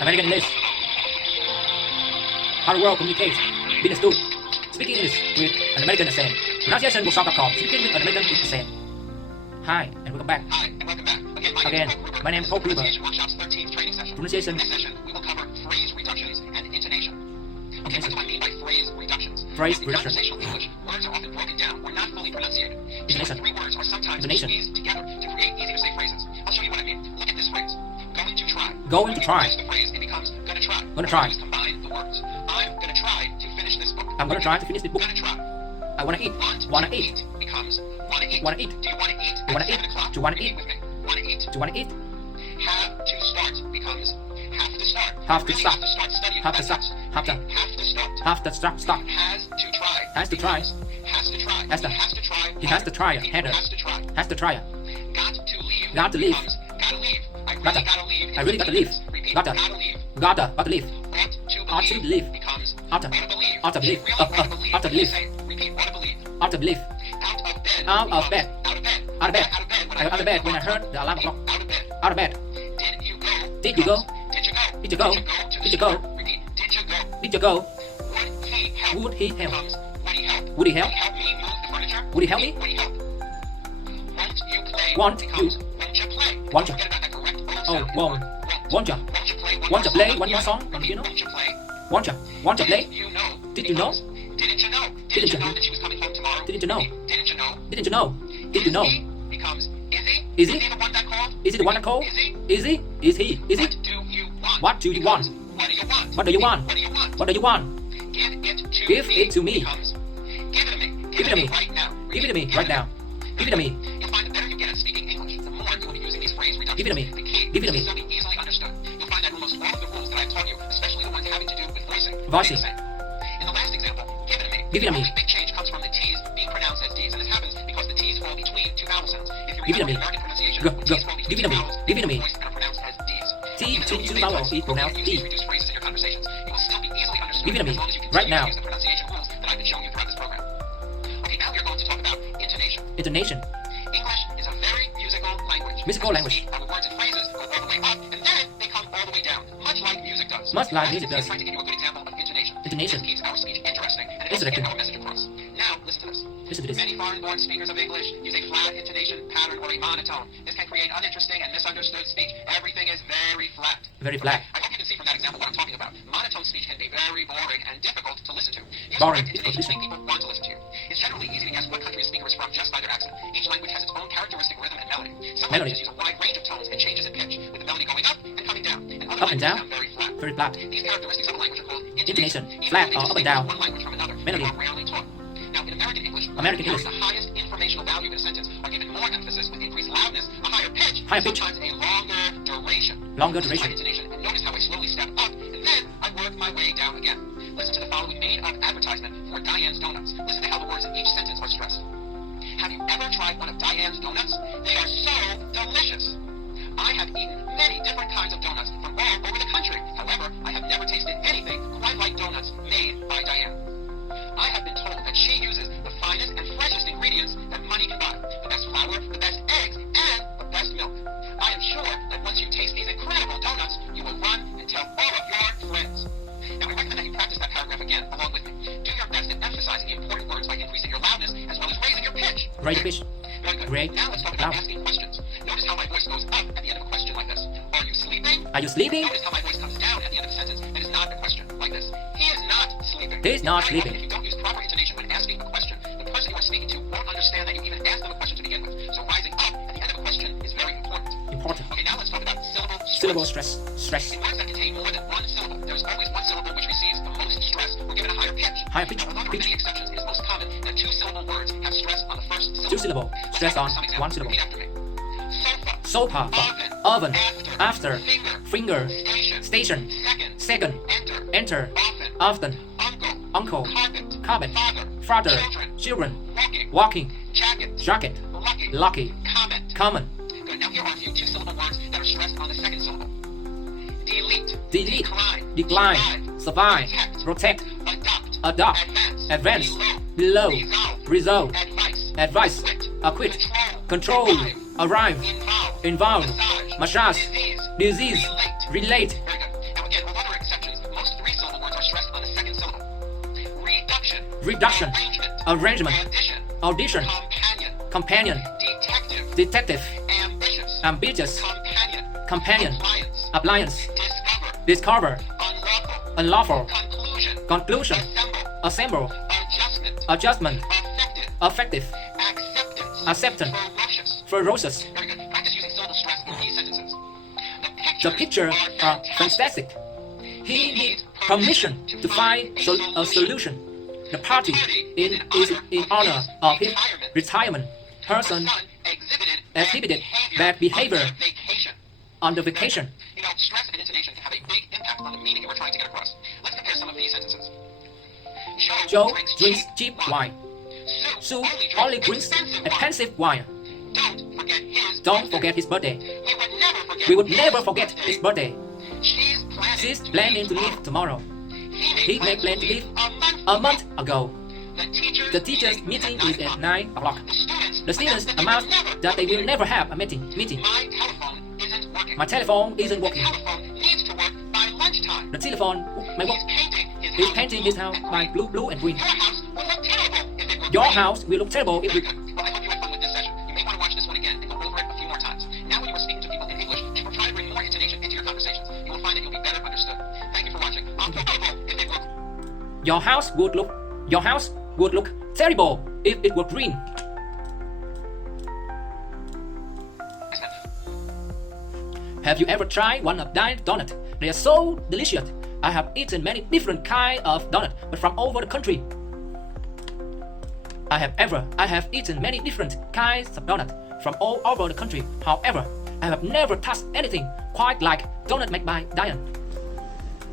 American English. How the world communicates. Business too. Speaking English with an American accent. Pronunciationworkshop.com. Speaking with an American accent. Hi, and welcome back. Hi, and welcome back. Again, my name is Paul Gruber. Pronunciation Workshop's 13th training session. Pronunciation. In this session, we will cover phrase reductions and intonation. Okay, what do I mean by phrase reductions? Phrase In reduction. conversational English, words are often broken down or not fully pronunciated. Two or Intonation. three words are sometimes Intonation. squeezed together to create easy-to-say phrases. I'll show you what I mean. Look at this phrase. Going to try. Going to try. When you replace the phrase, it becomes gonna try. Gonna try. You combine the words. I'm gonna try to finish this book. I'm gonna try to finish the book. Gonna try. I wanna eat. Want Wanna to eat. becomes wanna eat. Wanna eat. Do you wanna eat? You wanna At eat? 7 o'clock. Do you wanna Repeat eat? with me. Wanna eat. Do you wanna eat? Have to start becomes have to start. Have to Really start. Have to start studying. Have to start. Have to. Have to start. Have to start. Has to try. Has to try. Has to try. Has to. He has to try. He has to try Repeat. harder. Has to try. Has to try. Got to leave. Got to leave. becomes gotta leave. I really Gotta. gotta leave. I really gotta leave. Repeat. Gotta. leave. Gotta leave. Ought to believe. Ought to believe. Becomes Ought to. ought to believe. Ought to believe. Really ought to believe. Ought to believe. Say, repeat. Ought to believe. Ought to believe. Out of bed. Out of bed. Out of bed. Out of bed. I got out of bed when I heard the alarm clock. Out of bed. Out of bed. Did you go? Did you go? Did you go? Did you go? Did you go? to the Did you go? store? Repeat. Did you go? Did you go? Would he help? Would he help? Becomes would he help? Would he help? Would he help me move the furniture? Would he help me? Would he help? Won't you play? Want becomes you. won't you play? Want you. Forget about that correct O Oh, sound. won't. Won't ya? Won't you play Want to play one more again? song on the Repeat. piano? Won't you play? Want ya? Want to play? Did you know? Did you know? Becomes, Didn't you know? Didn't you know know? that she was coming home tomorrow? Didn't you know? Repeat. Didn't you know? Didn't you know? Did you know? Is he? Becomes is he? Is he? the one that called? Is it the one that called? Is he? Is he? Is he? Is What it? do you want? What do you want? What do you want? What do you want? What do you want? What do you want? Give it to me. Give it to me. Becomes, give it to me. Give it to me. Right now. Give it to me right now. Give it to me. You'll find the better you get at speaking English, the more you will be using these phrase reductions. Give it to me. The key Give it to me. is to be easily understood. You'll find that almost all of the rules that I've taught you, especially the ones having to do with voicing, Voicing. remain the same. In the last example, give it to me. Give it to me. The only big change comes from the T's being pronounced as D's, and this happens because the T's fall between two vowel sounds. If you Give it to remember me. American pronunciation, Go, the go. T's fall between Give it to two me. vowels Give it to me. voiced and are pronounced as D's. T Even to though you two may vowels voice is pronounced or D. use reduced phrases in your conversations, you will still be easily understood Give it to me. as long as you Right continue now. to use the pronunciation rules that I've been showing you throughout this program. Okay, now we are going to talk about intonation. Intonation. English is a very musical language. Musical language. Our words and phrases go all the way up, and then they come all the way down, much like music does. Much like As you music can see, does. I'm trying to give you a good example of intonation. Intonation. This keeps our speech interesting, and it helps Interesting. get our message across. Now, listen to this. Listen to this. Many foreign-born speakers of English use a flat intonation, pattern, or a monotone. This can create uninteresting and misunderstood speech. Everything is very flat. Very flat. I hope you can see from that example what I'm talking about. Monotone speech can be very boring and difficult to listen to. Use Boring, correct difficult to intonation to listen. make people want to listen to you. It's generally easy to guess what country a speaker is from just by their accent. Each language has its own characteristic rhythm and melody. Some Melody. languages use a wide range of tones and changes in pitch, with the melody going up and coming down. And other Up and languages down. sound very flat. Very flat. These characteristics of a language are called Intonation. Even Flat though they or up and distinguish down. one language from another, Melody. they are rarely taught. Now, in American English, American words English. the highest informational value in a sentence are given more emphasis with increased loudness, a higher pitch, Higher pitch. sometimes a longer duration. Longer This is my duration. intonation, and notice how I slowly step up, and then I work my way down again. Listen to the following made-up advertisement for Diane's Donuts. Listen to how the words in each sentence are stressed. Have you ever tried one of Diane's Donuts? They are so delicious. I have eaten many different kinds of donuts from all over the country. However, I have never tasted anything quite like donuts made by Diane. I have been told that she uses the finest and freshest ingredients that money can buy. The best flour, the best eggs, and the best milk. I am sure that once you taste these incredible donuts, you will run and tell all of your friends. Now, I recommend that you practice that paragraph again along with me. Do your best at emphasizing the important words by increasing your loudness as well as raising your pitch. Right fish. Very good. Great. Now let's talk about Loud. asking questions. Notice how my voice goes up at the end of a question like this. Are you sleeping? Are you sleeping? Notice how my voice comes down at the end of a sentence and is not a question like this. He is not sleeping. He is not Very often, sleeping. if you don't use proper intonation when asking a question, the person you are speaking to won't understand that you even asked them a question to begin with. So rising up at the end of a question is very important. Important. Okay, now let's talk about Syllable syllable stress. stress. Stress. In words that contain more than one syllable, there is always one syllable which receives the most stress or given a higher pitch. Higher pitch. Now, although there are Pitch. many exceptions, it is most common that two-syllable words have stress on the first syllable. Two syllable. Let's Stress take on some examples. one syllable. Repeat after me. Sofa. Oven. Oven. After. After. Finger. Station. Station. Second. Second. Enter. Enter. Often. Often. Uncle. Uncle. Carpet. Carpet. Father. Father. Children. Walking. Walking. Jacket. Jacket. Lucky. Lucky. Comment. Common. Good. Now here are a few two-syllable words that are stressed on the second syllable. Delete. Delete. Decline. Decline. Survive. Protect. Adopt. Adopt. Advance. Advance. Below. Resolve. Advice. Advice. Acquit. Control. Arrive. Involve. Involve. Massage. Disease. Disease. Relate. Relate. Very good. Now reduction, arrangement, audition, companion, detective, ambitious, companion, appliance, discover, unlawful, conclusion, assemble, adjustment, effective, acceptance, ferocious. Very good. Practice using syllable stress in these sentences. The pictures are fantastic. He needs permission to find a solution. The party is in honor of his retirement. Person exhibited bad behavior on the vacation. You know, stress and intonation can have a big impact on the meaning you were trying to get across. Let's compare some of these sentences. Joe drinks cheap wine. Sue only drinks expensive wine. Don't forget his birthday. We would never forget his birthday. She's planning to leave tomorrow. He made plan to leave a month ago. The teachers' meeting is at 9 o'clock. The students announced that they will never have a meeting. My telephone isn't working. The telephone may work. He's painting his house by blue and green. Your house will look terrible if you... Well, I hope you had fun with this session. You may want to watch this one again and go over it a few more times. Now when you are speaking to people in English, you will try to bring more intonation into your conversations. You will find that you'll be better understood. Thank you for watching. Your house would look terrible if it were green. Have you ever tried one of Diane's donuts? They are so delicious. I have eaten many different kinds of donuts, but from over the country. I have eaten many different kinds of donuts from all over the country. However, I have never touched anything quite like donut made by Diane.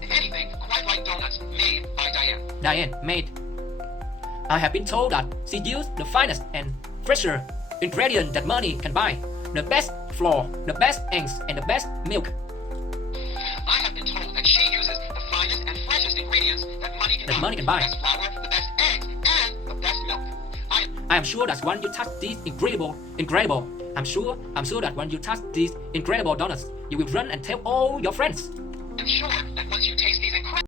Anything quite like donuts made by Diane. Diane made. I have been told that she used the finest and fresher ingredient that money can buy. The best flour, the best eggs, and the best milk. I have been told that she uses the finest and freshest ingredients that money can buy. The best flour, the best eggs, and the best milk. I am sure that when you touch these incredible, I'm sure that when you touch these incredible donuts, you will run and tell all your friends. I'm sure that once you taste these incredible